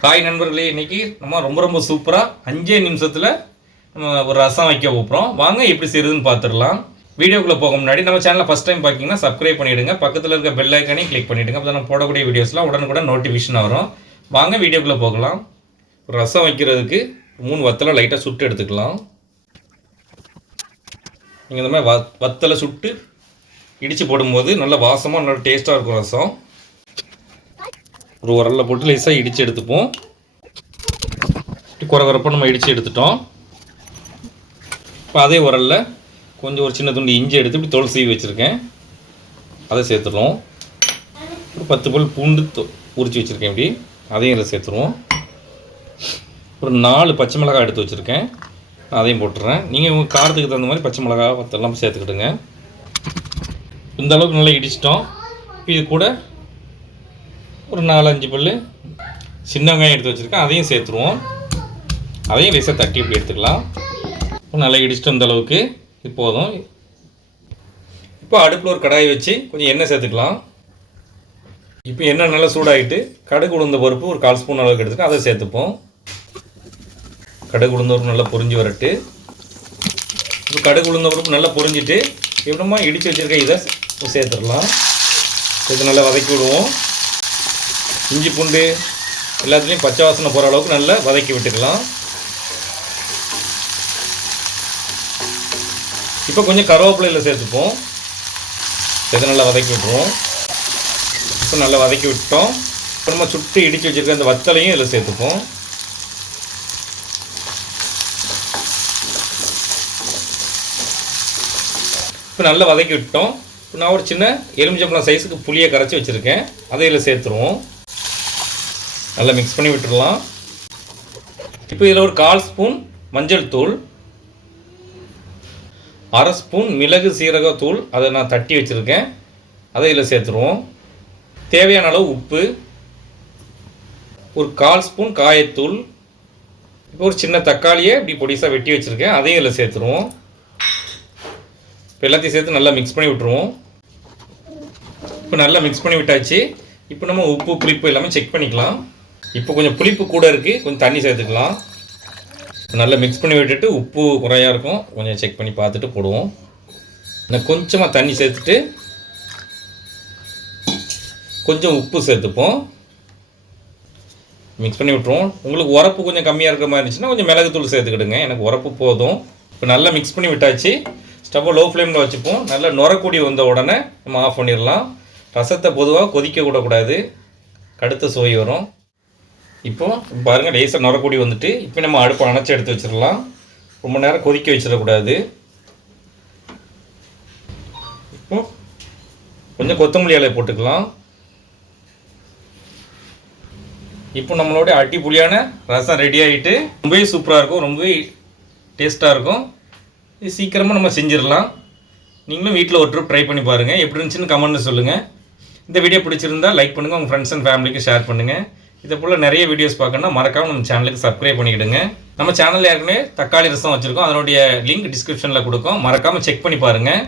Hi நண்பர்களே இன்னைக்கு நம்ம ரொம்ப ரொம்ப சூப்பராக அஞ்சே நிமிஷத்தில் நம்ம ஒரு ரசம் வைக்க போகிறோம் வாங்க எப்படி செய்யுதுன்னு பார்த்துடலாம் வீடியோக்குள்ளே போக முன்னாடி நம்ம சேனலில் ஃபஸ்ட் டைம் பார்க்கிங்கன்னா சப்ஸ்கிரைப் பண்ணிவிடுங்க பக்கத்தில் இருக்க பெல் ஐக்கானே கிளிக் பண்ணிவிடுங்க அப்போ நம்ம போடக்கூடிய வீடியோஸ்லாம் உடனுக்குடன் நோட்டிஃபிகேஷன் வரும். வாங்க வீடியோக்குள்ளே போகலாம். ஒரு ரசம் வைக்கிறதுக்கு மூணு வத்தலை லைட்டாக சுட்டு எடுத்துக்கலாம். நீங்கள் இந்த மாதிரி வ வத்தலை சுட்டு இடித்து போடும்போது நல்ல வாசமாக நல்ல டேஸ்ட்டாக இருக்கும் ரசம். ஒரு உரலில் போட்டு லேசாக இடித்து எடுத்துப்போம். குறை குறைப்பாக நம்ம இடித்து எடுத்துட்டோம். இப்போ அதே உரலில் கொஞ்சம் ஒரு சின்ன துண்டு இஞ்சி எடுத்து இப்படி தோல் சீவி வச்சுருக்கேன். அதை சேர்த்துடுவோம் ஒரு பத்து பல் பூண்டு தொ- உரிச்சு வச்சுருக்கேன் இப்படி. அதையும் இதில் சேர்த்துருவோம். ஒரு நாலு பச்சை மிளகாய் எடுத்து வச்சுருக்கேன். அதையும் போட்டுறேன். நீங்கள் உங்கள் காரத்துக்கு தகுந்த மாதிரி பச்சை மிளகா பத்தெல்லாம் சேர்த்துக்கிடுங்க. இந்த அளவுக்கு நல்லா இடிச்சிட்டோம். இப்போ இது கூட ஒரு நாலஞ்சு பல் சின்ன வெங்காயம் எடுத்து வச்சுருக்கேன். அதையும் சேர்த்துருவோம். அதையும் லேசாக தட்டி இப்படி எடுத்துக்கலாம். நல்லா இடிச்சிட்டு வந்த அளவுக்கு. இது போதும். இப்போ அடுப்பில் ஒரு கடாயை வச்சு கொஞ்சம் எண்ணெய் சேர்த்துக்கலாம். இப்போ எண்ணெய் நல்லா சூடாகிட்டு கடுகு உளுந்த பருப்பு ஒரு கால் ஸ்பூன் அளவுக்கு எடுத்துக்கோ அதை சேர்த்துப்போம். கடுகு உளுந்த பருப்பு நல்லா பொரிஞ்சு வரட்டு. இப்போ கடுகு உளுந்த பருப்பு நல்லா பொரிஞ்சிட்டு எப்படிமா இடித்து வச்சுருக்க இதை சேர்த்துடலாம். இது நல்லா வதக்கி விடுவோம். இஞ்சி பூண்டு எல்லாத்துலேயும் பச்சை வாசனை போகிற அளவுக்கு நல்லா வதக்கி விட்டுக்கலாம். இப்போ கொஞ்சம் கருவேப்பிலையில் சேர்த்துப்போம். சேர்த்து நல்லா வதக்கி விட்டுருவோம். இப்போ நல்லா வதக்கி விட்டோம். இப்போ நம்ம சுட்டு இடித்து வச்சுருக்க அந்த வத்தலையும் இதில் சேர்த்துப்போம். இப்போ நல்லா வதக்கி விட்டோம். இப்போ நான் ஒரு சின்ன எலுமிச்சம்பழம் சைஸுக்கு புளியை கரைச்சி வச்சுருக்கேன். அதை இதில் சேர்த்துருவோம். நல்லா மிக்ஸ் பண்ணி விட்டுடலாம். இப்போ இதில் ஒரு கால் ஸ்பூன் மஞ்சள் தூள் அரை ஸ்பூன் மிளகு சீரக தூள் அதை நான் தட்டி வச்சுருக்கேன். அதை இதில் சேர்த்துருவோம். தேவையான அளவு உப்பு ஒரு கால் ஸ்பூன் காயத்தூள். இப்போ ஒரு சின்ன தக்காளியை இப்படி பொடிசாக வெட்டி வச்சுருக்கேன். அதையும் இதில் சேர்த்துருவோம். இப்போ எல்லாத்தையும் சேர்த்து நல்லா மிக்ஸ் பண்ணி விட்டுருவோம். இப்போ நல்லா மிக்ஸ் பண்ணி விட்டாச்சு. இப்போ நம்ம உப்பு புளிப்பு எல்லாமே செக் பண்ணிக்கலாம். இப்போ கொஞ்சம் புளிப்பு கூட இருக்குது கொஞ்சம் தண்ணி சேர்த்துக்கலாம். நல்லா மிக்ஸ் பண்ணி விட்டுட்டு உப்பு குறையாக இருக்கும். கொஞ்சம் செக் பண்ணி பார்த்துட்டு போடுவோம். நான் கொஞ்சமாக தண்ணி சேர்த்துட்டு கொஞ்சம் உப்பு சேர்த்துப்போம். மிக்ஸ் பண்ணி விட்டுருவோம். உங்களுக்கு உரப்பு கொஞ்சம் கம்மியாக இருக்கிற மாதிரி இருந்துச்சுன்னா கொஞ்சம் மிளகுத்தூள் சேர்த்துக்கிடுங்க. எனக்கு உரப்பு போதும். இப்போ நல்லா மிக்ஸ் பண்ணி விட்டாச்சு. ஸ்டவ்வை லோ ஃப்ளேமில் வச்சுப்போம். நல்லா நுரக்கூடி வந்த உடனே நம்ம ஆஃப் பண்ணிடலாம். ரசத்தை பொதுவாக கொதிக்க விடக்கூடாது. கடுத்த சுவை வரும். இப்போ பாருங்கள் லேசாக நுரக்கூடி வந்துட்டு இப்போ நம்ம அடுப்பை அணைச்சி எடுத்து வச்சிடலாம். ரொம்ப நேரம் கொதிக்க வச்சிடக்கூடாது. இப்போ கொஞ்சம் கொத்தமல்லி இலை போட்டுக்கலாம். இப்போ நம்மளோட அடிப்பொலியான ரசம் ரெடி ஆகிட்டு ரொம்பவே சூப்பராக இருக்கும் ரொம்பவே டேஸ்ட்டாக இருக்கும். இது சீக்கிரமாக நம்ம செஞ்சிடலாம். நீங்களும் வீட்டில் ஒரு ட்ரிப் ட்ரை பண்ணி பாருங்கள் எப்படி இருந்துச்சுன்னு கமெண்ட்னு சொல்லுங்கள் இந்த வீடியோ பிடிச்சிருந்தா லைக் பண்ணுங்கள் உங்கள் ஃப்ரெண்ட்ஸ் அண்ட் ஃபேமிலிக்கு ஷேர் பண்ணுங்கள் இதை போல் நிறைய வீடியோஸ் பார்க்கணும்னா மறக்காமல் நம்ம சேனலுக்கு சப்ஸ்கிரைப் பண்ணிக்கிடுங்க. நம்ம சேனலில் ஏற்கனவே தக்காளி ரசம் வச்சுருக்கோம். அதனுடைய லிங்க் டிஸ்கிரிப்ஷனில் கொடுக்கும். மறக்காமல் செக் பண்ணி பாருங்கள்